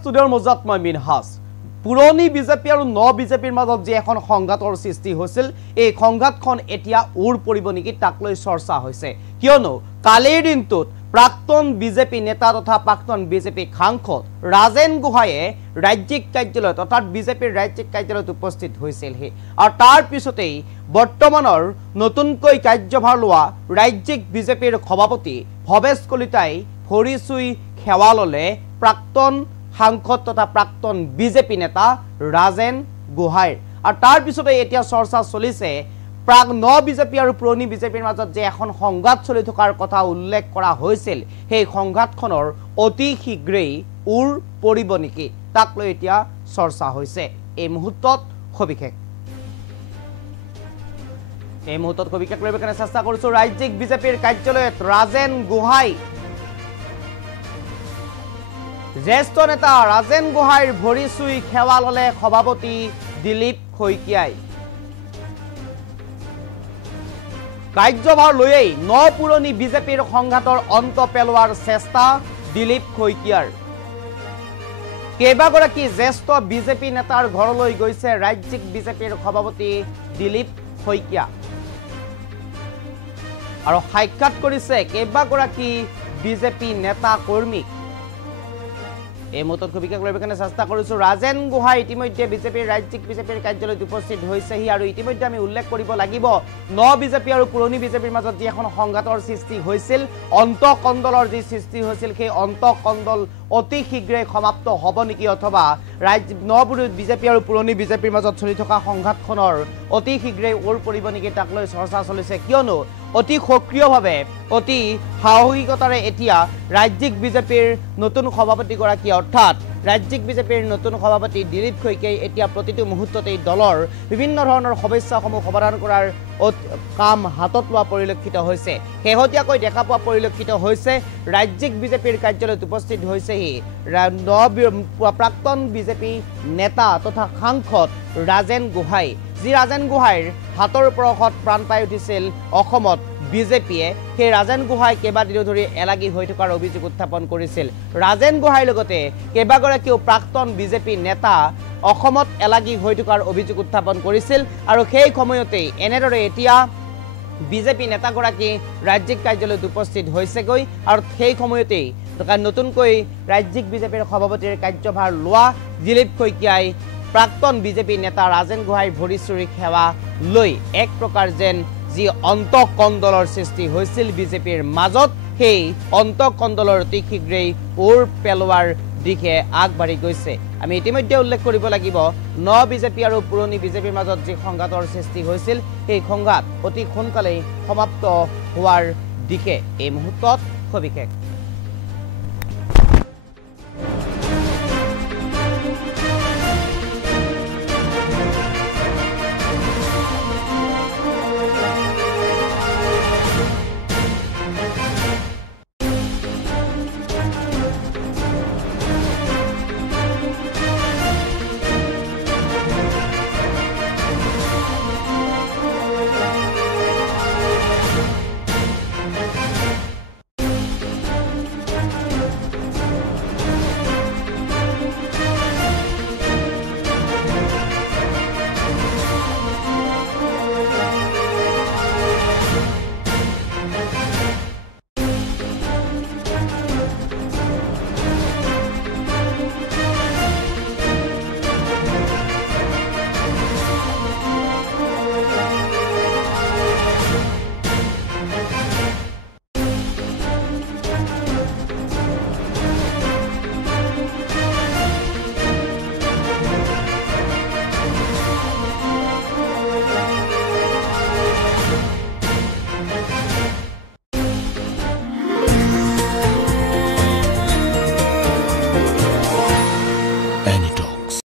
ষ্টুডিঅ'ৰ মজাত মই মিনহাজ পুৰণি বিজেপি আৰু ন বিজেপিৰ মাজত যে এখন সংঘাতৰ সৃষ্টি হৈছিল এই সংঘাতখন এতিয়া উৰ পৰিব নেকি তাক লৈ চৰ্চা হৈছে কিয়নো কালিৰ দিনটোত প্ৰাক্তন বিজেপি নেতা তথা প্ৰাক্তন বিজেপি সাংসদ ৰাজেন গোহাঁয়ে ৰাজ্যিক কাৰ্যালয়ত অৰ্থাৎ বিজেপিৰ ৰাজ্যিক কাৰ্যালয়ত উপস্থিত হৈছিল আৰু তাৰ পিছতেই বৰ্তমানৰ নতুনকৈ কাৰ্যভাৰ লোৱা ৰাজ্যিক বিজেপিৰ সভাপতি ভৱেশ কলিতাই ভৰি চুই সেৱা ললে প্ৰাক্তন সাংসদ তথা প্ৰাক্তন বিজেপি নেতা ৰাজেন গোহাঁইৰ আৰু তাৰ পিছতে এতিয়া চৰ্চা চলিছে প্ৰাক ন বিজেপি আৰু পুৰণি বিজেপিৰ মাজত যে এখন সংঘাত চলি থকাৰ কথা উল্লেখ কৰা হৈছিল সেই সংঘাতখনৰ অতি শীঘ্ৰেই উৰ পৰিব নেকি তাক লৈ এতিয়া চৰ্চা হৈছে এই মুহূৰ্তত সবিশেষ লৈ কাৰণে চেষ্টা কৰিছো ৰাজ্যিক বিজেপিৰ কাৰ্যালয়ত ৰাজেন গোহাঁই জ্যেষ্ঠ নেতা ৰাজেন গোহাঁইৰ ভৰি চুই সেৱা ললে সভাপতি দিলীপ শইকীয়াই কাৰ্যভাৰ লৈয়েই ন পুৰণি বিজেপিৰ সংঘাতৰ অন্ত পেলোৱাৰ চেষ্টা দিলীপ শইকীয়াৰ কেইবাগৰাকী জ্যেষ্ঠ বিজেপি নেতাৰ ঘৰলৈ গৈছে ৰাজ্যিক বিজেপিৰ সভাপতি দিলীপ শইকীয়া আৰু সাক্ষাৎ কৰিছে কেইবাগৰাকী বিজেপি নেতা কৰ্মীক এই মুহূৰ্তত সবিশেষ লৈ কাৰণে চেষ্টা কৰিছো ৰাজেন গোহাঁই ইতিমধ্যে বিজেপিৰ ৰাজ্যিক বিজেপিৰ কাৰ্যালয়ত উপস্থিত হৈছেহি আৰু ইতিমধ্যে আমি উল্লেখ কৰিব লাগিব ন বিজেপি আৰু পুৰণি বিজেপিৰ মাজত যি এখন সংঘাতৰ সৃষ্টি হৈছিল অন্তকন্দলৰ যি সৃষ্টি হৈছিল সেই অন্তকন্দল অতি শীঘ্ৰে সমাপ্ত হ'ব নেকি অথবা ন বিজেপি আৰু পুৰণি বিজেপিৰ মাজত চলি থকা সংঘাতখনৰ অতি শীঘ্ৰে উৰ পৰিব নেকি তাক লৈ চৰ্চা চলিছে কিয়নো অতি সক্ৰিয়ভাৱে অতি সাহসিকতাৰে এতিয়া ৰাজ্যিক বিজেপিৰ নতুন সভাপতিগৰাকী অৰ্থাৎ ৰাজ্যিক বিজেপিৰ নতুন সভাপতি দিলীপ শইকীয়াই এতিয়া প্ৰতিটো মুহূৰ্ততেই দলৰ বিভিন্ন ধৰণৰ সমস্যাসমূহ সমাধান কৰাৰ কাম হাতত লোৱা পৰিলক্ষিত হৈছে শেহতীয়াকৈ দেখা পোৱা পৰিলক্ষিত হৈছে ৰাজ্যিক বিজেপিৰ কাৰ্যালয়ত উপস্থিত হৈছেহি প্ৰাক্তন বিজেপি নেতা তথা সাংসদ ৰাজেন গোহাঁই যি ৰাজেন গোহাঁইৰ হাতৰ পৰশত প্ৰাণ পাই উঠিছিল অসমত বিজেপিয়ে সেই ৰাজেন গোহাঁই কেইবাদিন ধৰি এলাগী হৈ থকাৰ অভিযোগ উত্থাপন কৰিছিল ৰাজেন গোহাঁইৰ লগতে কেইবাগৰাকীও প্ৰাক্তন বিজেপি নেতা অসমত এলাগী হৈ থকাৰ অভিযোগ উত্থাপন কৰিছিল আৰু সেই সময়তেই এনেদৰে এতিয়া বিজেপি নেতাগৰাকী ৰাজ্যিক কাৰ্যালয়ত উপস্থিত হৈছেগৈ আৰু সেই সময়তেই নতুনকৈ ৰাজ্যিক বিজেপিৰ সভাপতিৰ কাৰ্যভাৰ লোৱা দিলীপ শইকীয়াই প্ৰাক্তন বিজেপি নেতা ৰাজেন গোহাঁইৰ ভৰি চুই সেৱা লৈ এক প্ৰকাৰ যেন যি অন্তকন্দলৰ সৃষ্টি হৈছিল বিজেপিৰ মাজত সেই অন্তকন্দলৰ অতি শীঘ্ৰেই উৰ পেলোৱাৰ দিশে আগবাঢ়ি গৈছে আমি ইতিমধ্যে উল্লেখ কৰিব লাগিব ন বিজেপি আৰু পুৰণি বিজেপিৰ মাজত যি সংঘাতৰ সৃষ্টি হৈছিল সেই সংঘাত অতি সোনকালেই সমাপ্ত হোৱাৰ দিশে এই মুহূৰ্তত সবিশেষ